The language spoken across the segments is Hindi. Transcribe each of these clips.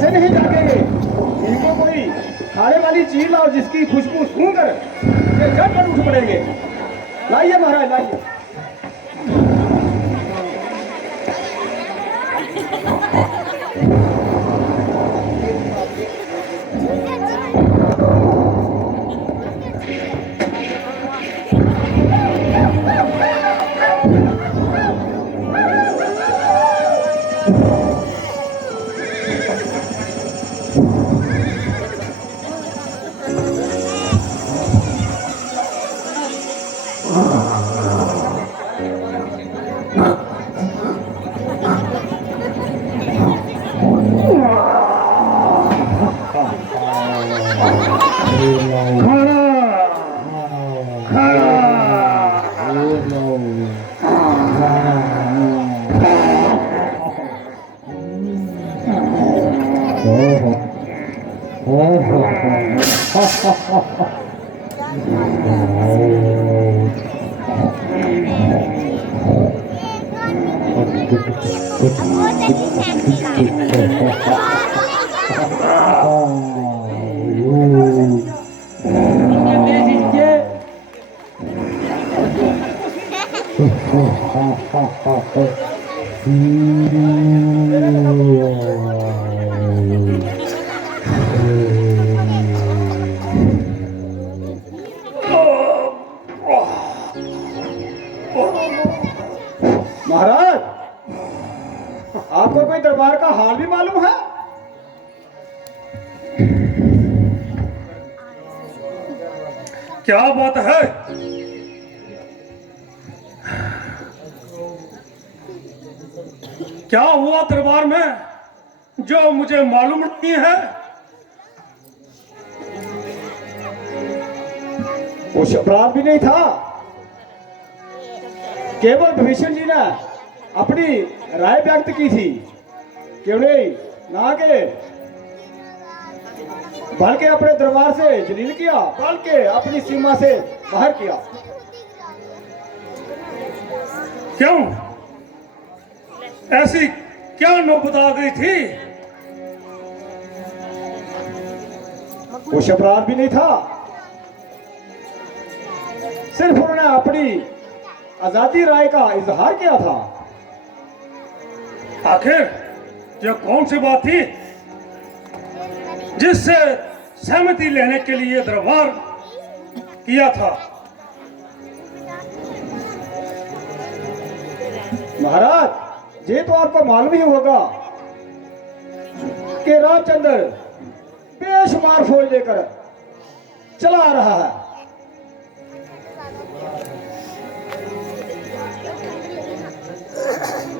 ऐसे नहीं जागेंगे। इनको कोई खाने वाली चीज लाओ जिसकी खुशबू सूंघकर ये झटपट उठ पड़ेंगे। लाइए महाराज लाइए। महाराज, आपको कोई दरबार का हाल भी मालूम है? क्या बात है? क्या हुआ दरबार में जो मुझे मालूम नहीं है? कुछ अपराध भी नहीं था। केवल भीष्म जी ने अपनी राय व्यक्त की थी कि उन्हें ना के बल्कि अपने दरबार से जलील किया, बल्कि अपनी सीमा से बाहर किया। क्यों? ऐसी क्या नौबत आ गई थी? कुछ अपराध भी नहीं था। सिर्फ उन्होंने अपनी आजादी राय का इजहार किया था। आखिर यह कौन सी बात थी जिससे सहमति लेने के लिए दरबार किया था? महाराज, ये तो आपको मालूम ही होगा कि रामचंद्र बेशुमार फौज लेकर चला आ रहा है।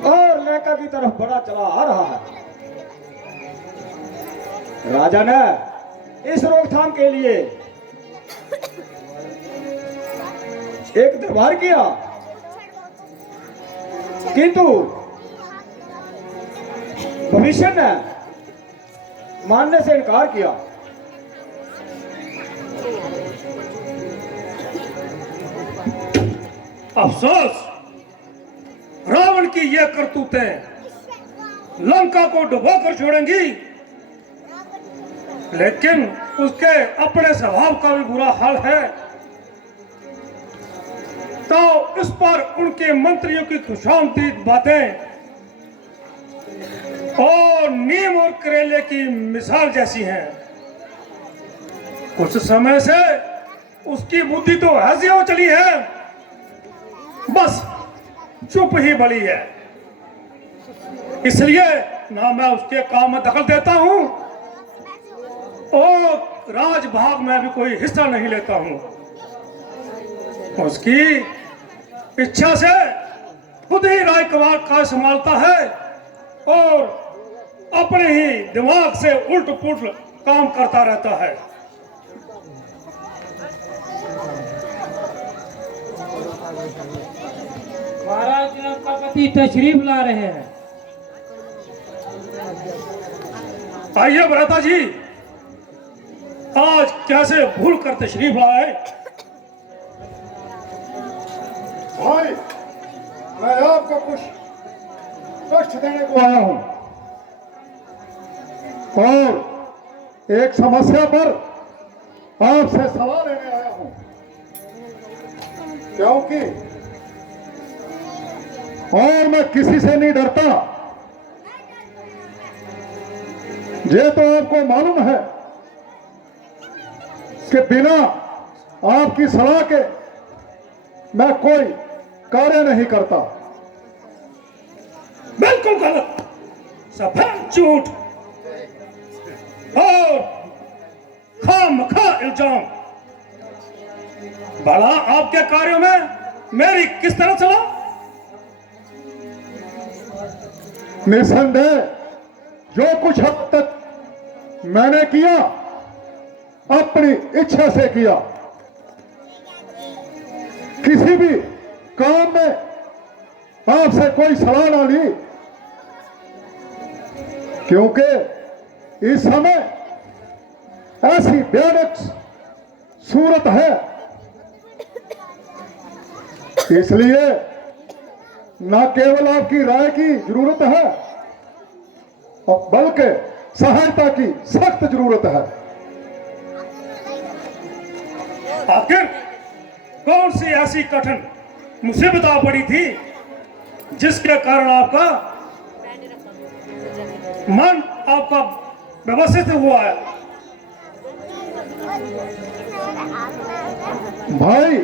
और लंका की तरफ बड़ा चला आ रहा है। राजा ने इस रोकथाम के लिए एक दरबार किया, किंतु भविष्य ने मानने से इनकार किया। अफसोस, रावण की यह करतूतें लंका को डुबो कर छोड़ेंगी, लेकिन उसके अपने स्वभाव का भी बुरा हाल है। तो इस पर उनके मंत्रियों की खुशामदीद बातें और नीम और करेले की मिसाल जैसी हैं। कुछ समय से उसकी बुद्धि तो ऐसी हो चली है, बस चुप ही बड़ी है। इसलिए ना मैं उसके काम में दखल देता हूं और राजभाग में भी कोई हिस्सा नहीं लेता हूं। उसकी इच्छा से खुद ही राजकुमार का संभालता है और अपने ही दिमाग से उल्ट पुल्ट काम करता रहता है। महाराज, आपका पति तशरीफ ला रहे हैं। आइए भ्राता जी, आज कैसे भूल कर तशरीफ लाए? भाई, मैं आपको कुछ कष्ट देने को आया हूं। और एक समस्या पर आपसे सलाह लेने आया हूं, क्योंकि और मैं किसी से नहीं डरता। ये तो आपको मालूम है कि बिना आपकी सलाह के मैं कोई कार्य नहीं करता। बिल्कुल गलत, सफेद झूठ और खामखा इल्जाम। भला आपके कार्यों में मेरी किस तरह चला? निसंदेह जो कुछ हद तक मैंने किया अपनी इच्छा से किया। किसी भी काम में आपसे कोई सलाह ना ली, क्योंकि इस समय ऐसी भयानक सूरत है, इसलिए न केवल आपकी राय की जरूरत है बल्कि सहायता की सख्त जरूरत है। आखिर कौन सी ऐसी कठिन मुसीबत आ पड़ी थी जिसके कारण आपका मन आपका व्यवस्थित हुआ है? भाई,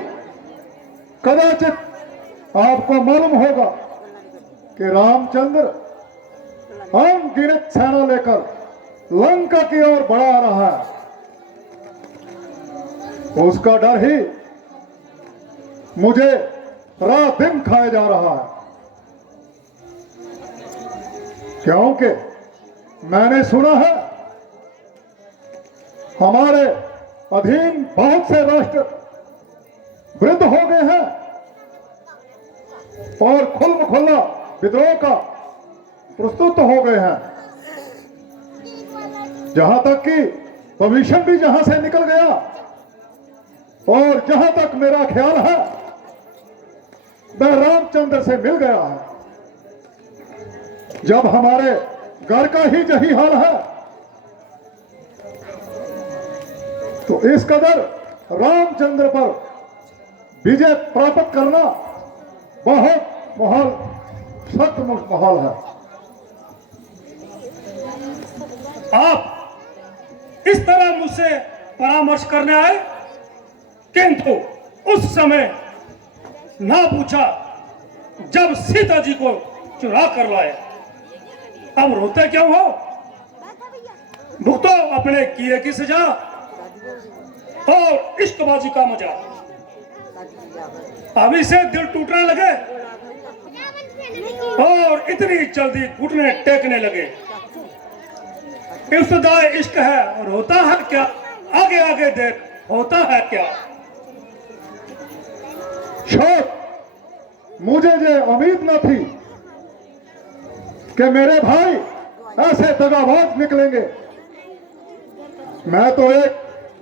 कदाचित आपको मालूम होगा कि रामचंद्र अनगिनत सेना लेकर लंका की ओर बढ़ा रहा है। उसका डर ही मुझे रात दिन खाया जा रहा है, क्योंकि मैंने सुना है हमारे अधीन बहुत से राष्ट्र वृद्ध हो गए हैं और खुल्म खुल्ला विद्रोह का प्रस्तुत हो गए हैं। जहां तक कि कमीशन भी जहां से निकल गया, और जहां तक मेरा ख्याल है वह रामचंद्र से मिल गया है। जब हमारे घर का ही यही हाल है, तो इस कदर रामचंद्र पर विजय प्राप्त करना बहुत मुहाल, सख्त मुहाल है। आप इस तरह मुझसे परामर्श करने आए, किंतु उस समय ना पूछा जब सीता जी को चुरा कर लाए। अब रोते क्यों हो? भुगतो अपने किए की सजा और इश्कबाजी का मजा। अभी से दिल टूटने लगे और इतनी जल्दी घुटने टेकने लगे। इब्तिदाई इश्क है और होता है क्या? आगे आगे देख, होता है क्या? शायद मुझे ये उम्मीद न थी कि मेरे भाई ऐसे दगाबाज निकलेंगे। मैं तो एक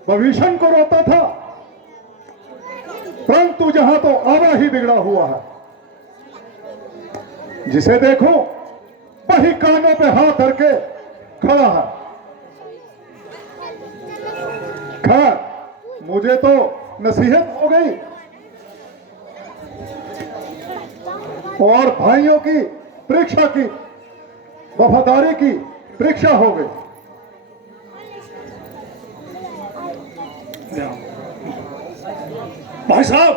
भविष्य को रोता था, परंतु जहां तो आवा ही बिगड़ा हुआ है। जिसे देखो वही कानों पे हाथ धर के खड़ा है। खैर, मुझे तो नसीहत हो गई और भाइयों की परीक्षा की, वफादारी की परीक्षा हो गई। भाई साहब,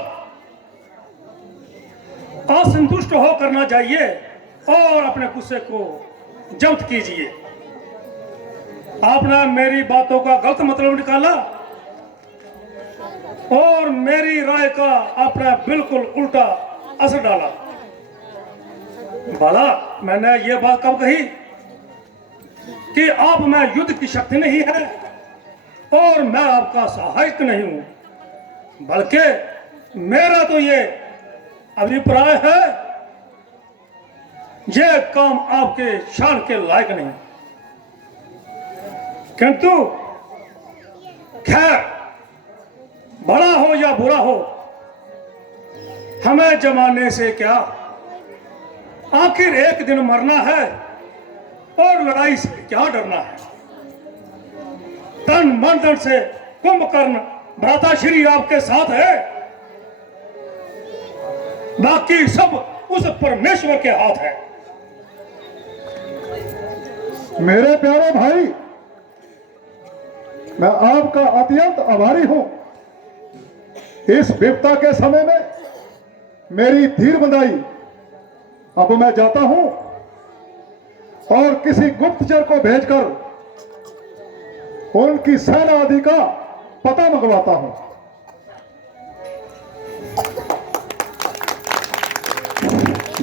असंतुष्ट हो करना चाहिए और अपने गुस्से को जब्त कीजिए। आपने मेरी बातों का गलत मतलब निकाला और मेरी राय का आपने बिल्कुल उल्टा असर डाला। भला मैंने ये बात कब कही कि आप में युद्ध की शक्ति नहीं है और मैं आपका सहायक नहीं हूं, बल्कि मेरा तो ये अभिप्राय है ये काम आपके शान के लायक नहीं। किंतु खैर, बड़ा हो या बुरा हो, हमें जमाने से क्या, आखिर एक दिन मरना है और लड़ाई से क्या डरना है। तन मन धन से कुंभकर्ण भ्राताश्री आपके साथ है, बाकी सब उस परमेश्वर के हाथ है। मेरे प्यारे भाई, मैं आपका अत्यंत आभारी हूं। इस विपदा के समय में मेरी धीर बंधाई। अब मैं जाता हूं और किसी गुप्तचर को भेजकर उनकी सेना आदि का पता मंगवाता हूं।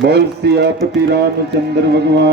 बोल सियापति रामचंद्र भगवान।